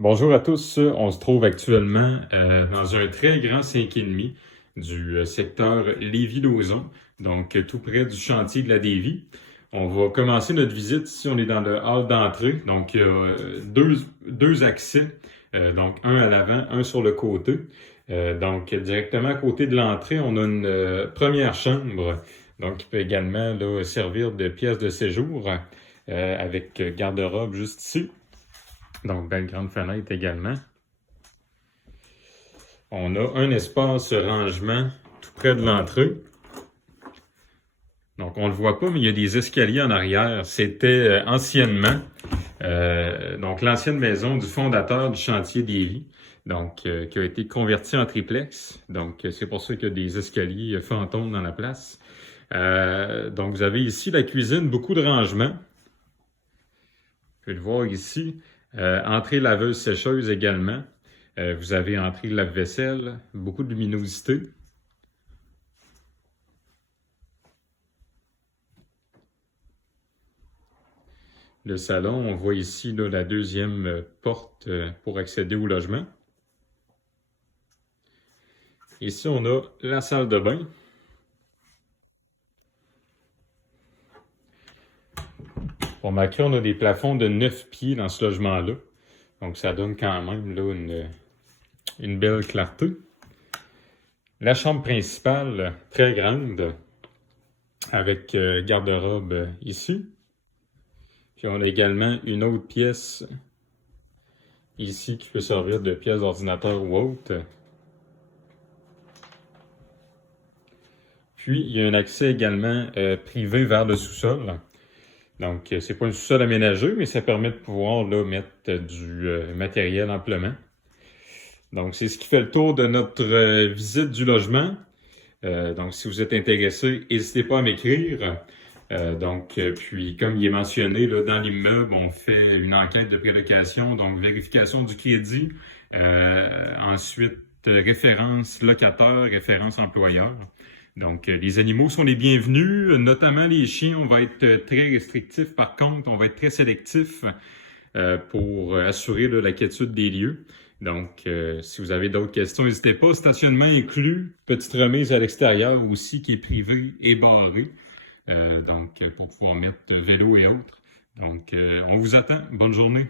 Bonjour à tous, on se trouve actuellement dans un très grand 5,5 du secteur Lévis-Lauzon, donc tout près du chantier de la Davie. On va commencer notre visite ici, on est dans le hall d'entrée, donc il y a deux accès, donc un à l'avant, un sur le côté. Donc directement à côté de l'entrée, on a une première chambre, donc qui peut également là, servir de pièce de séjour avec garde-robe juste ici. Donc, belle grande fenêtre également. On a un espace rangement tout près de l'entrée. Donc, on ne le voit pas, mais il y a des escaliers en arrière. C'était anciennement donc l'ancienne maison du fondateur du chantier Davie, donc qui a été converti en triplex. Donc, c'est pour ça qu'il y a des escaliers fantômes dans la place. Donc, vous avez ici la cuisine, beaucoup de rangements. Vous pouvez le voir ici. Entrée laveuse-sécheuse également. Vous avez entrée lave-vaisselle, beaucoup de luminosité. Le salon, on voit ici là, la deuxième porte pour accéder au logement. Ici, on a la salle de bain. Pour remarquer, on a des plafonds de 9 pieds dans ce logement-là. Donc, ça donne quand même là, une belle clarté. La chambre principale, très grande, avec garde-robe ici. Puis on a également une autre pièce ici qui peut servir de pièce d'ordinateur ou autre. Puis il y a un accès également privé vers le sous-sol. Donc c'est pas un sous-sol aménagé, mais ça permet de pouvoir là, mettre du matériel amplement. Donc c'est ce qui fait le tour de notre visite du logement. Donc si vous êtes intéressé, n'hésitez pas à m'écrire. Puis comme il est mentionné, là, dans l'immeuble, on fait une enquête de prélocation, donc vérification du crédit, ensuite référence locataire, référence employeur. Donc les animaux sont les bienvenus, notamment les chiens, on va être très restrictif, par contre, on va être très sélectif pour assurer là, la quiétude des lieux. Donc, si vous avez d'autres questions, n'hésitez pas. Stationnement inclus, petite remise à l'extérieur aussi qui est privée et barrée. Donc, pour pouvoir mettre vélo et autres. Donc, on vous attend. Bonne journée.